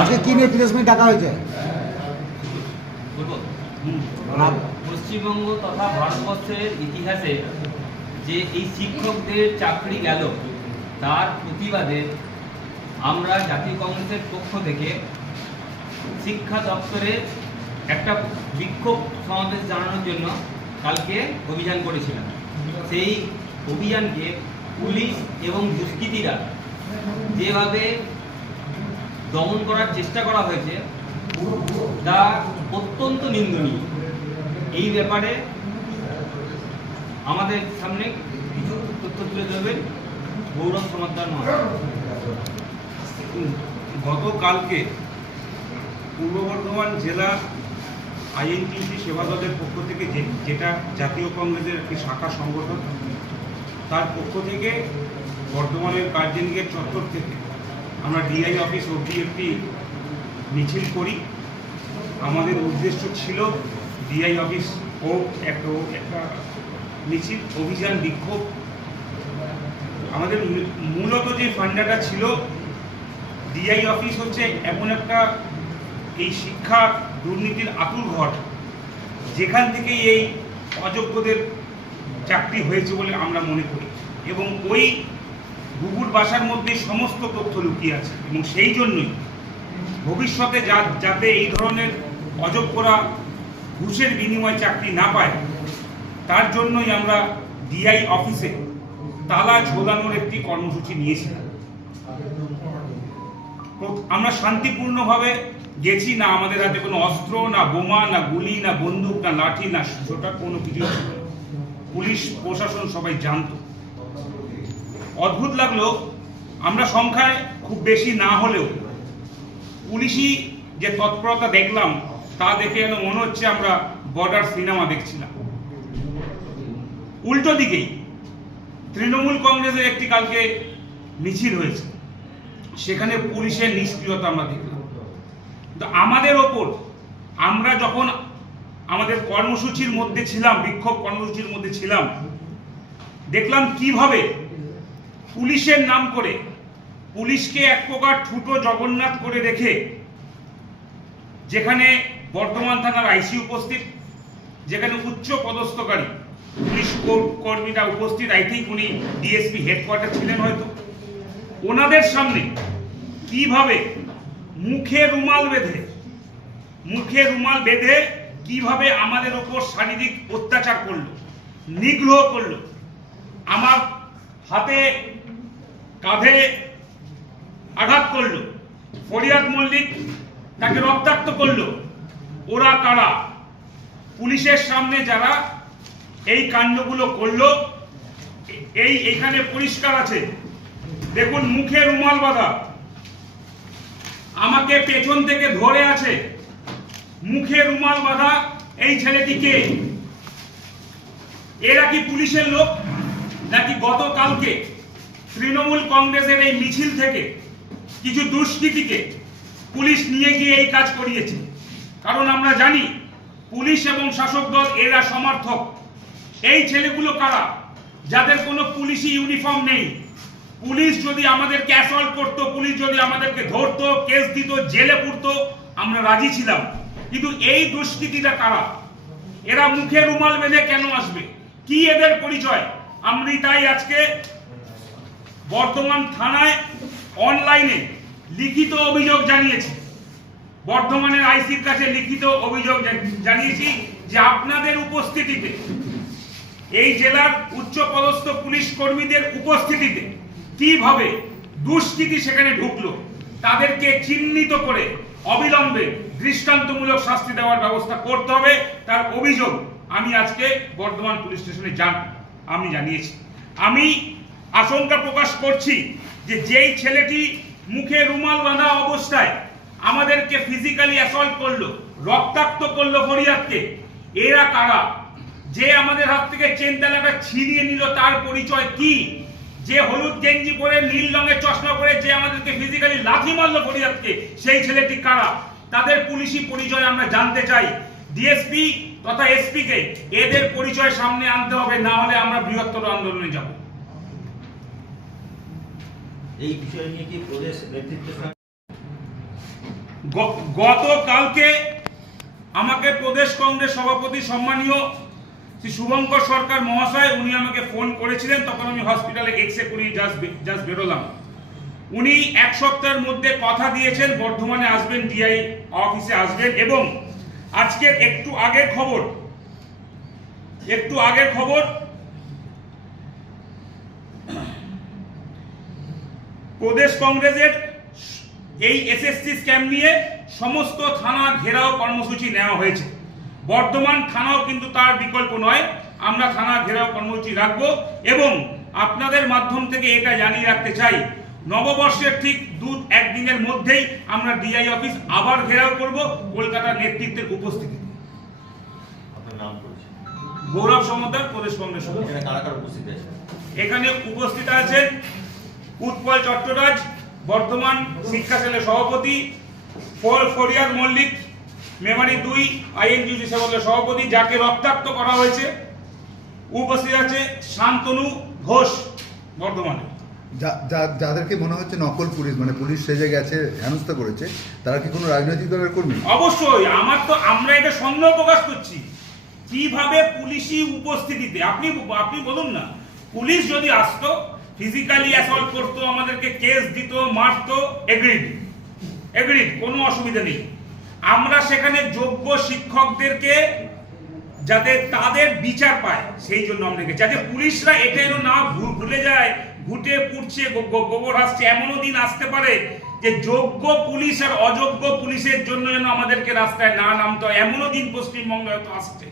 আজকে কি নিয়ে প্রেস মিট ডাকা হয়েছে? পশ্চিমবঙ্গ তথা ভারতবর্ষের ইতিহাসে যে এই শিক্ষকদের চাকরি গেল, তার প্রতিবাদে আমরা জাতীয় কংগ্রেসের পক্ষ থেকে শিক্ষা দপ্তরে একটা বিক্ষোভ সমাবেশ জানানোর জন্য কালকে অভিযান করেছিলাম সেই অভিযানকে পুলিশ এবং দুষ্কৃতীরা যেভাবে দমন করার চেষ্টা করা হয়েছে তা অত্যন্ত নিন্দনীয়। এই ব্যাপারে আমাদের সামনে কিছু তথ্য তুলে ধরবেন গৌরব সমাদার গতকালকে পূর্ব বর্ধমান জেলা আইএনটিসি সেবা দলের পক্ষ থেকে যেটা জাতীয় কংগ্রেসের একটি শাখা সংগঠন, তার পক্ষ থেকে বর্ধমানের কার্জেনিকের চত্বর থেকে আমরা ডিআই অফিস অবধি একটি মিছিল করি। আমাদের উদ্দেশ্য ছিল ডিআই অফিস ও একটা একটা মিছিল, অভিযান, বিক্ষোভ। আমাদের মূলত যে ফান্ডাটা ছিল ডিআই অফিস হচ্ছে এমন একটা এই শিক্ষা দুর্নীতির আতুর ঘর, যেখান থেকে এই অযোগ্যদের চাকরি হয়েছে বলে আমরা মনে করি। এবং ওই গুগুর বাসার মধ্যে সমস্ত তথ্য লুকিয়ে আছে এবং সেই জন্যই ভবিষ্যতে যা, যাতে এই ধরনের অযোগ্যরা ঘুষের বিনিময়ে চাকরি না পায়, তার জন্যই আমরা ডিআই অফিসে তালা ঝোলানোর একটি কর্মসূচি নিয়েছিলাম আমরা শান্তিপূর্ণভাবে গেছি, না আমাদের হাতে কোনো অস্ত্র, না বোমা, না গুলি, না বন্দুক, না লাঠি, না ছোটা কোনো কিছু। পুলিশ, প্রশাসন সবাই জানতো অদ্ভুত লাগল, আমরা সংখ্যায় খুব বেশি না হলেও পুলিশি যে তৎপরতা দেখলাম, তা দেখে যেন মনে হচ্ছে আমরা বর্ডার সিনেমা দেখছিলাম। উল্টো দিকেই তৃণমূল কংগ্রেসের একটি কালকে মিছিল হয়েছে, সেখানে পুলিশের নিষ্ক্রিয়তা আমরা দেখলাম। কিন্তু আমাদের ওপর আমরা যখন আমাদের কর্মসূচির মধ্যে ছিলাম, বিক্ষোভ কর্মসূচির মধ্যে ছিলাম, দেখলাম কীভাবে পুলিশের নাম করে পুলিশকে এক প্রকার ঠুটো জগন্নাথ করে রেখে যেখানে বর্ধমান থানার আইসি উপস্থিত, যেখানে উচ্চ পদস্থকারী পুলিশ কর্মীরা উপস্থিত আই থিঙ্ক উনি ডিএসপি হেডকোয়ার্টার ছিলেন হয়তো। ওনাদের সামনে কীভাবে মুখে রুমাল বেঁধে, মুখে রুমাল বেঁধে কীভাবে আমাদের ওপর শারীরিক অত্যাচার করল, নিগ্রহ করল, আমার হাতে কাঁধে আঘাত করল। ফরিয়াদ মল্লিক তাকে রক্তাক্ত করল। ওরা কারা? পুলিশের সামনে যারা এই কাণ্ডগুলো করল, এই এখানে পরিষ্কার আছে। দেখুন, মুখে রুমাল বাঁধা। আমাকে পেছন থেকে ধরে আছে। মুখে রুমাল বাঁধা এই ছেলেটিকে এরা কি পুলিশের লোক নাকি গতকালকে তৃণমূল কংগ্রেসের এই মিছিল থেকে কিছু দুষ্কৃতীকে পুলিশ নিয়ে গিয়ে এই কাজ করিয়েছে। কারণ আমরা জানি, পুলিশ এবং শাসক দল এরা সমর্থক। এই ছেলেগুলো কারা? যাদের কোনো পুলিশি ইউনিফর্ম নেই। পুলিশ যদি আমাদেরকে অ্যাসল্ট করতো, পুলিশ যদি আমাদেরকে ধরতো, কেস দিত, জেলে পুরতো, আমরা রাজি ছিলাম। কিন্তু এই দুষ্কৃতিটা কারা? এরা মুখে রুমাল বেঁধে কেন আসবে? কি এদের পরিচয়? আমি তাই আজকে বর্ধমান থানায় অনলাইনে লিখিত অভিযোগ জানিয়েছি। বর্ধমানের আইসির কাছে লিখিত অভিযোগ জানিয়েছি যে আপনাদের উপস্থিতিতে এই জেলার উচ্চ পদস্থ পুলিশ কর্মীদের উপস্থিতিতে কীভাবে দুষ্কৃতি সেখানে ঢুকলো, তাদেরকে চিহ্নিত করে অবিলম্বে দৃষ্টান্তমূলক শাস্তি দেওয়ার ব্যবস্থা করতে হবে। তার অভিযোগ আমি আজকে বর্ধমান পুলিশ স্টেশনে জান আমি জানিয়েছি। আমি আশঙ্কা প্রকাশ করছি যে যেই ছেলেটি মুখে রুমাল বাঁধা অবস্থায় আমাদেরকে ফিজিক্যালি অ্যাসল্ট করল, রক্তাক্ত করল ফরিয়াদকে, এরা কারা? যে আমাদের হাত থেকে চেন তালাটা ছিনিয়ে নিল, তার পরিচয় কি? যে হলুদ গেঞ্জি পরে নীল রঙের চশমা পরে যে আমাদেরকে ফিজিক্যালি লাথি মারলো ফরিয়াদকে, সেই ছেলেটি কারা? তাদের পুলিশি পরিচয় আমরা জানতে চাই। ডিএসপি তথা এসপিকে এদের পরিচয় সামনে আনতে হবে, না হলে আমরা বৃহত্তর আন্দোলনে যাব। এই বিষয় নিয়ে কি প্রদেশ নেতৃত্বের গতকালকে আমাকে প্রদেশ কংগ্রেস সভাপতি সম্মানীয় শ্রী শুভঙ্কর সরকার মহাশয়, উনি আমাকে ফোন করেছিলেন, তখন আমি হসপিটালে এক্সরে করি জাস্ট জাস্ট বেরোলাম। উনি এক সপ্তাহের মধ্যে কথা দিয়েছেন, বর্ধমানে আসবেন ডিআই অফিসে আসবেন এবং আজকের একটু আগের খবর, একটু আগের খবর প্রদেশ কংগ্রেসের এই এসএসসি স্ক্যাম নিয়ে সমস্ত থানা ঘেরাও কর্মসূচি নেওয়া হয়েছে। বর্ধমান থানাও কিন্তু তার বিকল্প নয়। আমরা থানা ঘেরাও কর্মসূচি রাখব এবং আপনাদের মাধ্যম থেকে এটা জানিয়ে রাখতে চাই নববর্ষের ঠিক দু একদিনের মধ্যেই আমরা ডিআই অফিস আবার ঘেরাও করব কলকাতার নেতৃত্বের উপস্থিতি গৌরব সমদ্দার প্রদেশ কংগ্রেস এখানে উপস্থিত আছেন উৎপল চট্টরাজ বর্ধমান শিক্ষা সেলের সভাপতি ফর ফরিয়াদ মল্লিক মেমারি দুই আইএনজিউসি সেবলের সভাপতি যাকে রক্তাক্ত করা হয়েছে। উপস্থিত আছে শান্তনু ঘোষ বর্ধমানে। যাদেরকে মনে হচ্ছে নকল পুলিশ মানে পুলিশ সেজে গেছে হেনস্থা করেছে তারা কি কোনো রাজনৈতিক দলের কর্মী? অবশ্যই আমার তো আমরা এটা সন্দেহ প্রকাশ করছি। কীভাবে পুলিশি উপস্থিতিতে আপনি আপনি বলুন না পুলিশ যদি আসতো ফিজিক্যালি অ্যাসল্ট করতো, আমাদেরকে কেস দিত, মারতো এগ্রিড এগ্রিড কোনো অসুবিধা নেই। আমরা সেখানে যোগ্য শিক্ষকদেরকে যাতে তাদের বিচার পায়, সেই জন্য আমরা যাতে পুলিশরা এটা যেন না ভুলে যায়, ঘুটে পুড়ছে গোবর আসছে এমনও দিন আসতে পারে যে যোগ্য পুলিশ আর অযোগ্য পুলিশের জন্য যেন আমাদেরকে রাস্তায় না নামতে এমনও দিন পশ্চিমবঙ্গে হয়তো আসছে।